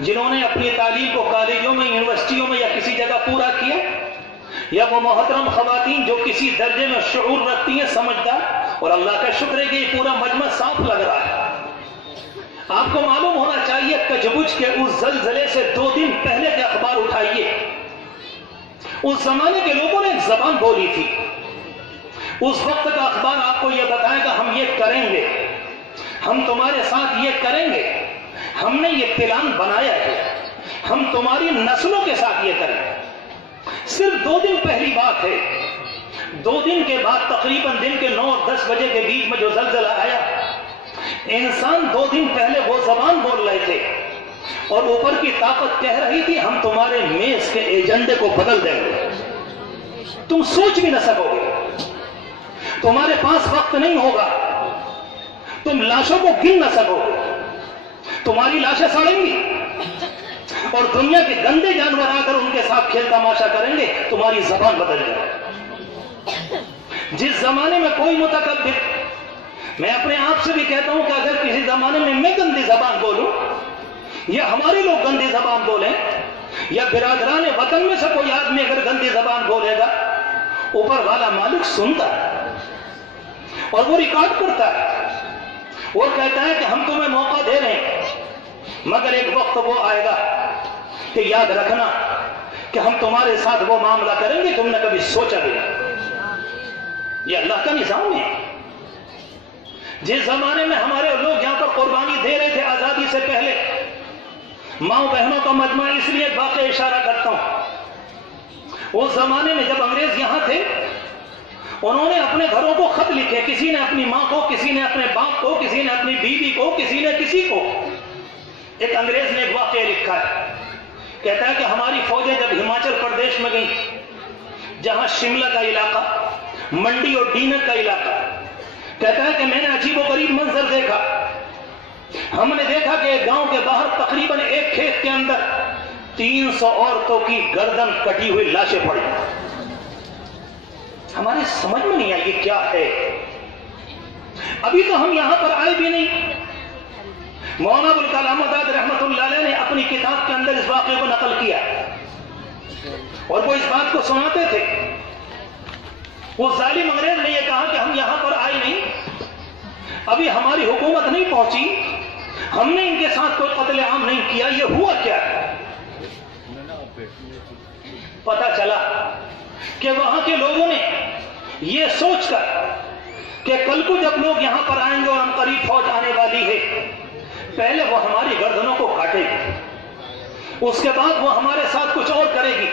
जिन्होंने अपनी तालीम को कॉलेजों में, यूनिवर्सिटियों में या किसी जगह पूरा किया, या वो मोहतरम खवातीन जो किसी दर्जे में शऊर रखती हैं, समझदार, और अल्लाह का शुक्र है कि ये पूरा मजमा साफ लग रहा है। आपको मालूम होना चाहिए कजबुज के उस जलजले से 2 दिन पहले के अखबार उठाइए। उस जमाने के लोगों ने एक जबान बोली थी। उस वक्त का अखबार आपको यह बताएगा हम ये करेंगे, हम तुम्हारे साथ ये करेंगे, हमने ये प्लान बनाया है, हम तुम्हारी नस्लों के साथ ये करेंगे। सिर्फ 2 दिन पहली बात है। 2 दिन के बाद तकरीबन दिन के 9 और 10 बजे के बीच में जो जलजला आया, इंसान 2 दिन पहले वो जबान बोल रहे थे और ऊपर की ताकत कह रही थी हम तुम्हारे मेज के एजेंडे को बदल देंगे। तुम सोच भी न सकोगे, तुम्हारे पास वक्त नहीं होगा, तुम लाशों को गिन न सकोगे, तुम्हारी लाशें सड़ेंगी और दुनिया के गंदे जानवर आकर उनके साथ खेल तमाशा करेंगे, तुम्हारी जबान बदल जाएगी। जिस जमाने में कोई मुतकब्बिर, मैं अपने आप से भी कहता हूं कि अगर किसी जमाने में मैं गंदी जबान बोलूं या हमारे लोग गंदी जबान बोलें या बिरादरान वतन में से कोई आदमी अगर गंदी जबान बोलेगा, ऊपर वाला मालिक सुनता है और वो रिकॉर्ड करता है। वो कहता है कि हम तुम्हें मौका दे रहे हैं, मगर एक वक्त वो आएगा कि याद रखना कि हम तुम्हारे साथ वो मामला करेंगे तुमने कभी सोचा भी नहीं। ये अल्लाह का निजाम है। जिस जमाने में हमारे लोग यहां पर कुर्बानी दे रहे थे आजादी से पहले, माओ बहनों का मजमा, इसलिए वाकई इशारा करता हूं, उस जमाने में जब अंग्रेज यहां थे, उन्होंने अपने घरों को खत लिखे, किसी ने अपनी मां को, किसी ने अपने बाप को, किसी ने अपनी बीवी को, किसी ने किसी को। एक अंग्रेज ने एक वाकया लिखा है, कहता है कि हमारी फौजें जब हिमाचल प्रदेश में गई, जहां शिमला का इलाका, मंडी और डीनर का इलाका, कहता है कि मैंने अजीबोगरीब मंजर देखा। हमने देखा कि एक गांव के बाहर तकरीबन एक खेत के अंदर 300 औरतों की गर्दन कटी हुई लाशें पड़ी। हमारे समझ में नहीं आई ये क्या है। अभी तो हम यहां पर आए भी नहीं। मौलाना अबुल कलाम आजाद रहमतुल्लाह अलैह ने अपनी किताब के अंदर इस वाक़े को नकल किया और वो इस बात को सुनाते थे। वो जालिम अंग्रेज ने यह कहा कि हम यहां पर आए नहीं, अभी हमारी हुकूमत नहीं पहुंची, हमने इनके साथ कोई कत्ले आम नहीं किया। ये हुआ क्या? पता चला कि वहां के लोगों ने यह सोचकर कि कल को जब लोग यहां पर आएंगे और हम करीब फौज आने वाली है, पहले वो हमारी गर्दनों को काटेगी, उसके बाद वो हमारे साथ कुछ और करेगी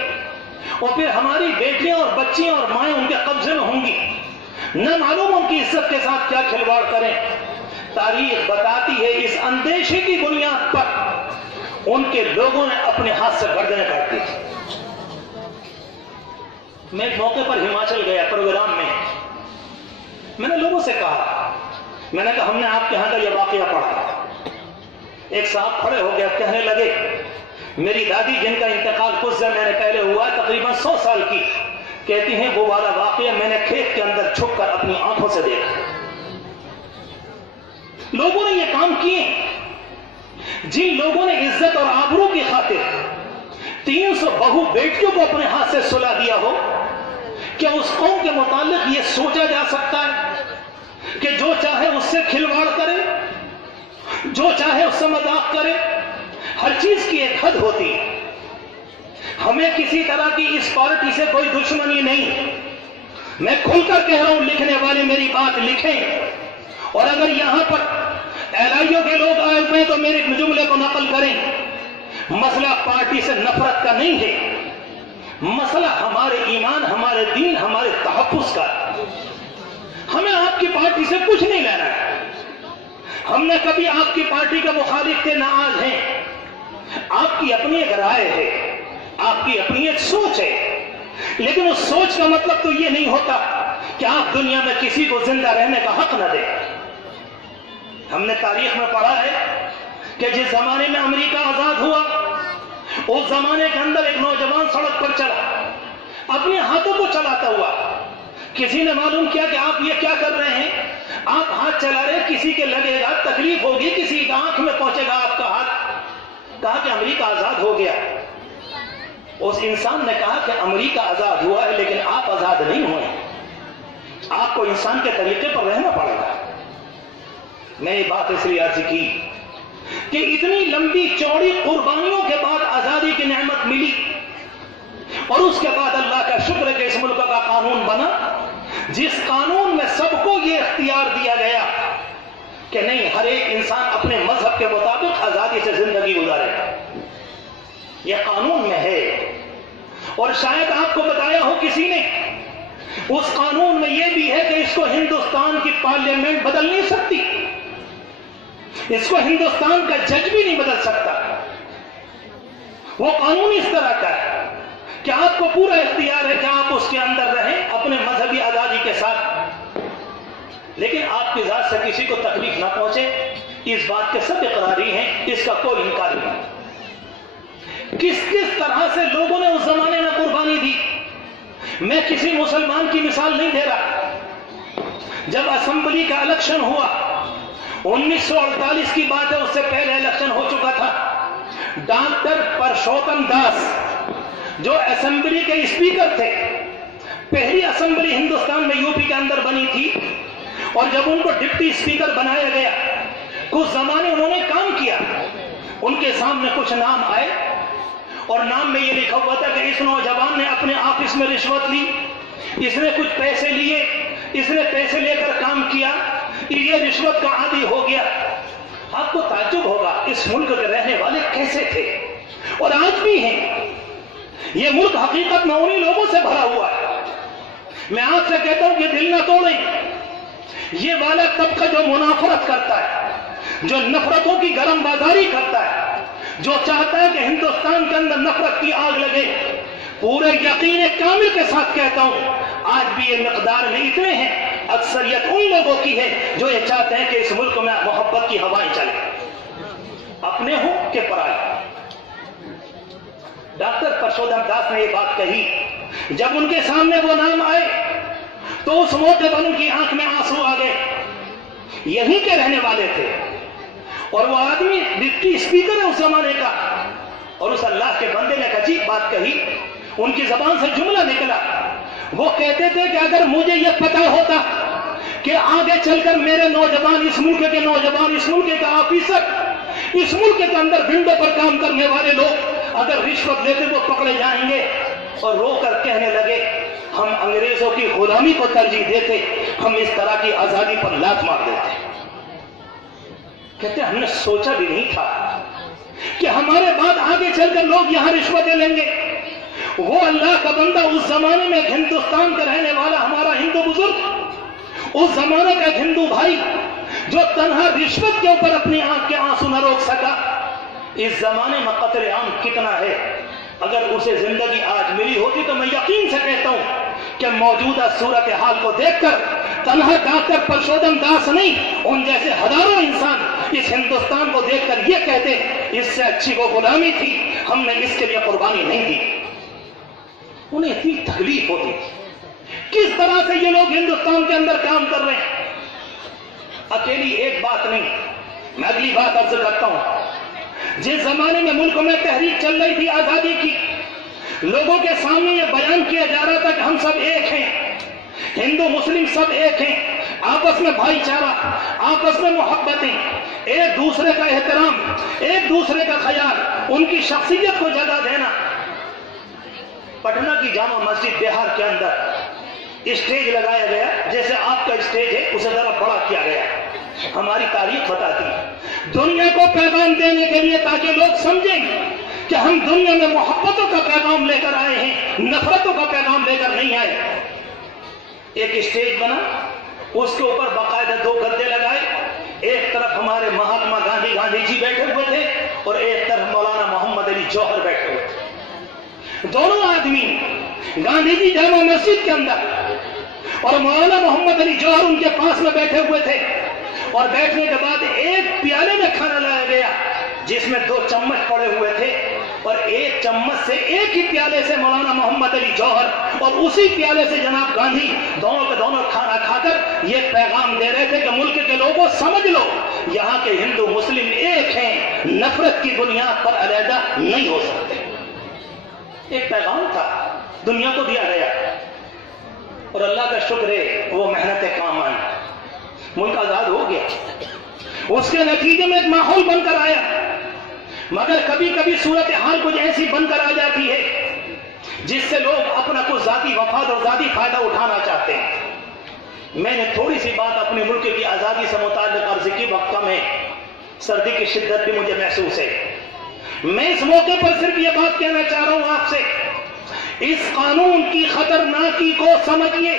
और फिर हमारी बेटियां और बच्चियां और माएं उनके कब्जे में होंगी। न मालूम उनकी इज्जत के साथ क्या खिलवाड़ करें। तारीख बताती है इस अंदेशे की बुनियाद पर उनके लोगों ने अपने हाथ से गर्दनें काट दी। मैं एक मौके पर हिमाचल गया प्रोग्राम में, मैंने लोगों से कहा, मैंने कहा हमने आपके यहां का यह वाकया पढ़ा। एक साहब खड़े हो गया, कहने लगे मेरी दादी जिनका इंतकाल कुछ महीने पहले हुआ, तकरीबन 100 साल की, कहती हैं वो वाला वाकया मैंने खेत के अंदर छुपकर अपनी आंखों से देखा। लोगों ने ये काम किए। जिन लोगों ने इज्जत और आबरू की खातिर 300 बहू बेटियों को अपने हाथ से सुला दिया हो, क्या उस कौम के मुतालिक ये सोचा जा सकता है कि जो चाहे उससे खिलवाड़ करे, जो चाहे उससे मजाक करे? हर चीज की एक हद होती है। हमें किसी तरह की इस पार्टी से कोई दुश्मनी नहीं। मैं खुलकर कह रहा हूं, लिखने वाले मेरी बात लिखें और अगर यहां पर एलआईओ के लोग आए हुए तो मेरे जुमले को नकल करें। मसला पार्टी से नफरत का नहीं है, मसला हमारे ईमान, हमारे दीन, हमारे तहफ्फुज का। हमें आपकी पार्टी से कुछ नहीं लेना है। हमने कभी आपकी पार्टी के मुखालिफ थे, ना आज हैं। आपकी अपनी एक राय है, आपकी अपनी एक सोच है, लेकिन उस सोच का मतलब तो ये नहीं होता कि आप दुनिया में किसी को जिंदा रहने का हक न दें। हमने तारीख में पढ़ा है कि जिस जमाने में अमेरिका आजाद हुआ, उस जमाने के अंदर एक नौजवान सड़क पर चला, अपने हाथों को चलाता हुआ। किसी ने मालूम किया कि आप ये क्या कर रहे हैं? आप हाथ चला रहे, किसी के लगेगा, तकलीफ होगी, किसी की आंख में पहुंचेगा आपका हाथ। कहा कि अमेरिका आजाद हो गया। उस इंसान ने कहा कि अमेरिका आजाद हुआ है लेकिन आप आजाद नहीं हुए, आपको इंसान के तरीके पर रहना पड़ेगा। मैं ये बात इसलिए अर्ज की कि इतनी लंबी चौड़ी कुर्बानियों के बाद आजादी की नेमत मिली और उसके बाद अल्लाह का शुक्र है कि इस मुल्क का कानून बना, जिस कानून में सबको ये इख्तियार दिया गया कि नहीं, हर एक इंसान अपने मजहब के मुताबिक आजादी से जिंदगी गुजारेगा। यह कानून में है। और शायद आपको बताया हो किसी ने, उस कानून में यह भी है कि इसको हिंदुस्तान की पार्लियामेंट बदल नहीं सकती, इसको हिंदुस्तान का जज भी नहीं बदल सकता। वो कानून इस तरह का है कि आपको पूरा इख्तियार है कि आप उसके अंदर रहें अपने मजहबी आजादी के साथ, लेकिन आपकी जात से किसी को तकलीफ ना पहुंचे, इस बात के सब इकरारी हैं, इसका कोई इनकार नहीं। किस किस तरह से लोगों ने उस जमाने में कुर्बानी दी। मैं किसी मुसलमान की मिसाल नहीं दे रहा। जब असेंबली का इलेक्शन हुआ, 1948 की बात है, उससे पहले इलेक्शन हो चुका था। डॉक्टर परशोत्तम दास जो असेंबली के स्पीकर थे, पहली असेंबली हिंदुस्तान में यूपी के अंदर बनी थी, और जब उनको डिप्टी स्पीकर बनाया गया, कुछ जमाने उन्होंने काम किया। उनके सामने कुछ नाम आए और नाम में यह लिखा हुआ था कि इस नौजवान ने अपने ऑफिस में रिश्वत ली, इसने कुछ पैसे लिए, इसने पैसे लेकर काम किया, ये रिश्वत का आदी हो गया। आपको ताज्जुब होगा इस मुल्क के रहने वाले कैसे थे और आज भी हैं। ये मुल्क हकीकत में उन्हीं लोगों से भरा हुआ है। मैं आपसे कहता हूं कि दिल न तोड़ें। ये वाला तबका जो मुनाफरत करता है, जो नफरतों की गरम बाजारी करता है, जो चाहता है कि हिंदुस्तान के अंदर नफरत की आग लगे, पूरे यकीन कामिल के साथ कहता हूं आज भी ये मिकदार में इतने हैं। अक्सरियत उन लोगों की है जो ये चाहते हैं कि इस मुल्क में मोहब्बत की हवाएं चले, अपने हो के पराए। डॉक्टर परशोत्तम दास ने ये बात कही। जब उनके सामने वो नाम आए तो उस मौके पर उनकी आंख में आंसू आ गए। यहीं के रहने वाले थे और वो आदमी डिप्टी स्पीकर है उस जमाने का। और उस अल्लाह के बंदे ने एक अजीब बात कही, उनकी जबान से जुमला निकला। वो कहते थे कि अगर मुझे यह पता होता कि आगे चलकर मेरे नौजवान, इस मुल्क के नौजवान, इस मुल्क के ऑफिसर, इस मुल्क के अंदर विंडो पर काम करने वाले लोग अगर रिश्वत लेते वो पकड़े जाएंगे, और रोकर कहने लगे हम अंग्रेजों की गुलामी को तरजीह देते, हम इस तरह की आजादी पर लात मार देते। कहते हमने सोचा भी नहीं था कि हमारे बाद आगे चलकर लोग यहां रिश्वतें लेंगे। वो अल्लाह का बंदा उस जमाने में हिंदुस्तान का रहने वाला हमारा हिंदू बुजुर्ग, उस जमाने का हिंदू भाई जो तन्हा रिश्वत के ऊपर अपनी आंख के आंसू न रोक सका, इस जमाने में कतरे आम कितना है। अगर उसे जिंदगी आज मिली होती तो मैं यकीन से कहता हूं कि मौजूदा सूरत हाल को देखकर तन्हा डॉक्टर परशोत्तम दास नहीं, उन जैसे हजारों इंसान इस हिंदुस्तान को देखकर ये कहते इससे अच्छी वो गुलामी थी, हमने इसके लिए कुर्बानी नहीं दी। उन्हें इतनी तकलीफ होती किस तरह से ये लोग हिंदुस्तान के अंदर काम कर रहे हैं। अकेली एक बात नहीं, मैं अगली बात अर्ज करता हूं। जिस जमाने में मुल्क में तहरीक चल रही थी आजादी की, लोगों के सामने ये बयान किया जा रहा था कि हम सब एक हैं, हिंदू मुस्लिम सब एक हैं, आपस में भाईचारा, आपस में मोहब्बतें, एक दूसरे का एहतराम, एक दूसरे का ख्याल, उनकी शख्सियत को जगह देना। पटना की जामा मस्जिद बिहार के अंदर स्टेज लगाया गया, जैसे आपका स्टेज है उसे जरा बड़ा किया गया। हमारी तारीख बताती है दुनिया को पैगाम देने के लिए, ताकि लोग समझें कि हम दुनिया में मोहब्बतों का पैगाम लेकर आए हैं, नफरतों का पैगाम लेकर नहीं आए। एक स्टेज बना, उसके ऊपर बाकायदा 2 गद्दे लगाए। एक तरफ हमारे महात्मा गांधी जी बैठे हुए थे और एक तरफ मौलाना मोहम्मद अली जौहर बैठे हुए थे। दोनों आदमी, गांधी जी जामा मस्जिद के अंदर और मौलाना मोहम्मद अली जौहर उनके पास में बैठे हुए थे। और बैठने के बाद एक प्याले में खाना लाया गया जिसमें 2 चम्मच पड़े हुए थे, और एक चम्मच से, एक ही प्याले से मौलाना मोहम्मद अली जौहर और उसी प्याले से जनाब गांधी दोनों के दोनों खाना खाकर ये पैगाम दे रहे थे कि मुल्क के लोगों समझ लो یہاں کے ہندو مسلم ایک ہیں، نفرت کی بنیاد پر علیحدہ نہیں ہو سکتے۔ ایک پیغام تھا، دنیا کو دیا گیا، اور اللہ کا شکر ہے وہ محنت کام آئی، ملک آزاد ہو گیا۔ اس کے نتیجے میں ایک ماحول بن کر آیا، مگر کبھی کبھی صورتحال کچھ ایسی بن کر آ جاتی ہے جس سے لوگ اپنا کچھ ذاتی مفاد اور ذاتی فائدہ اٹھانا چاہتے ہیں۔ میں نے تھوڑی سی بات اپنے ملک کی آزادی سے متعلق عرض کی، وقت میں سردی کی شدت بھی مجھے محسوس ہے۔ میں اس موقع پر صرف یہ بات کہنا چاہ رہا ہوں آپ سے، اس قانون کی خطرناکی کو سمجھیے۔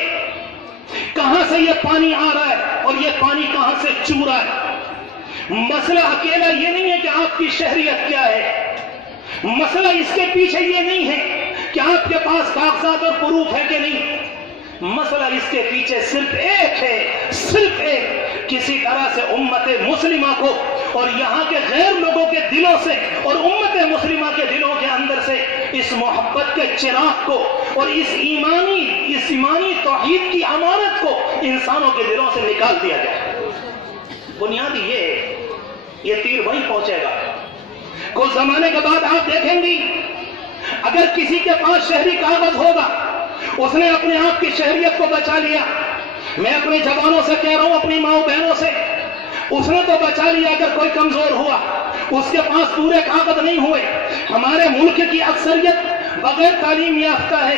کہاں سے یہ پانی آ رہا ہے اور یہ پانی کہاں سے چو رہا ہے۔ مسئلہ اکیلا یہ نہیں ہے کہ آپ کی شہریت کیا ہے، مسئلہ اس کے پیچھے یہ نہیں ہے کہ آپ کے پاس کاغذات اور پروف ہے کہ نہیں، مسئلہ اس کے پیچھے صرف ایک ہے، صرف ایک، کسی طرح سے امت مسلمہ کو اور یہاں کے غیر لوگوں کے دلوں سے اور امت مسلمہ کے دلوں کے اندر سے اس محبت کے چراغ کو اور اس ایمانی توحید کی امانت کو انسانوں کے دلوں سے نکال دیا جائے۔ بنیادی یہ ہے، یہ تیر وہیں پہنچے گا۔ کچھ زمانے کے بعد آپ دیکھیں گی، اگر کسی کے پاس شہری کاغذ ہوگا، اس نے اپنے آپ کی شہریت کو بچا لیا۔ میں اپنے جوانوں سے کہہ رہا ہوں، اپنی ماؤں بہنوں سے، اس نے تو بچا لیا۔ اگر کوئی کمزور ہوا، اس کے پاس پورے کاغذ نہیں ہوئے، ہمارے ملک کی اکثریت بغیر تعلیم یافتہ ہے،